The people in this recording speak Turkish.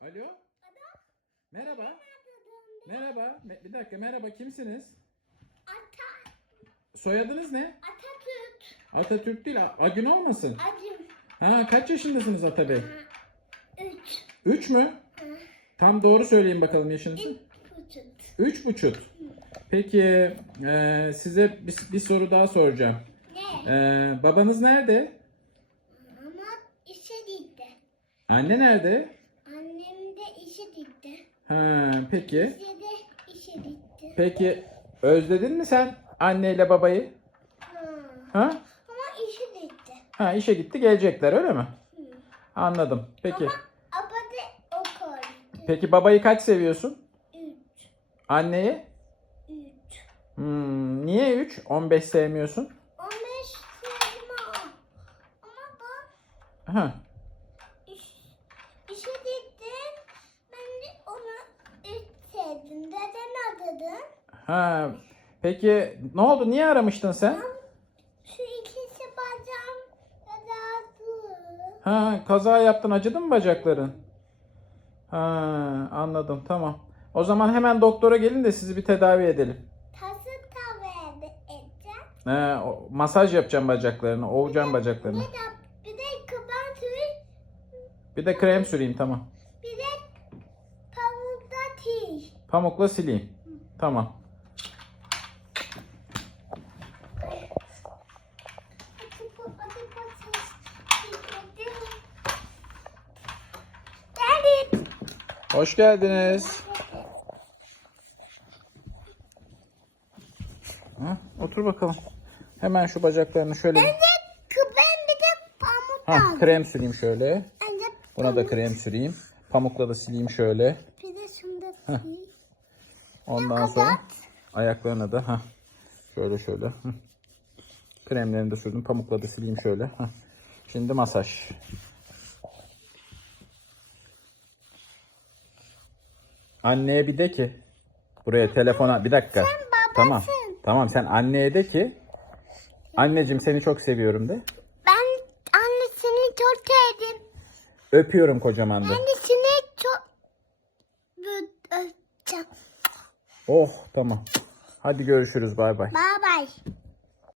Alo. Merhaba. Merhaba. Me- Bir dakika merhaba kimsiniz? Ata, Soyadınız ne? Atatürk. Atatürk değil. A- Agün olmasın? Acım. Ha kaç yaşındasınız Ata Bey? Üç. Üç mü? Tam doğru söyleyin bakalım yaşınızı. Üç buçuk. Üç buçuk. Peki e, size bir, bir soru daha soracağım. Ne? E, babanız nerede? Ama işe gitti. Anne nerede? Ha peki. De işe gitti. Peki özledin mi sen anneyle babayı? Ha. Ama işe gitti. Ha işe gitti gelecekler öyle mi? Hı. Anladım. Peki. Ama abla da okul. Peki babayı kaç seviyorsun? Üç. Anneyi? Üç. Hmm, niye 3? 15 sevmiyorsun? On beş sevdim ama. Ama ben Ha. iş, işe gittim. Ben de onu üç sevdim. Neden adadın? Ha. Peki ne oldu? Niye aramıştın sen? Şu ikisi bacağım rahatsız. Ha, kaza yaptın. Acıdı mı bacakların? Ha, anladım. Tamam. O zaman hemen doktora gelin de sizi bir tedavi edelim. Tası tavaya edeceğim. Ha, o- masaj yapacağım bacaklarını, ovacağım bacaklarını. Bir de, bir de kıban tüy, Bir de krem süreyim tamam. bir de pamukta tiş. Pamukla sileyim. Tamam. Hoş geldiniz. Ha, otur bakalım. Hemen şu bacaklarını şöyle. Ben de kıban bir de pamuk Ha, krem süreyim şöyle. Ben Buna da krem süreyim. Pamukla da sileyim şöyle. bir de şunda tiş. Ondan sonra ayaklarına da ha şöyle şöyle. hı. Kremlerini de sürdüm. Pamukla da sileyim şöyle. Şimdi masaj. Anneye bir de ki buraya telefona bir dakika. Tamam. Tamam sen anneye de ki anneciğim seni çok seviyorum de. Ben annesini çok sevdim. Öpüyorum kocaman de. Annesini çok öpeceğim. Oh tamam. Hadi görüşürüz bay bay. Bye bye.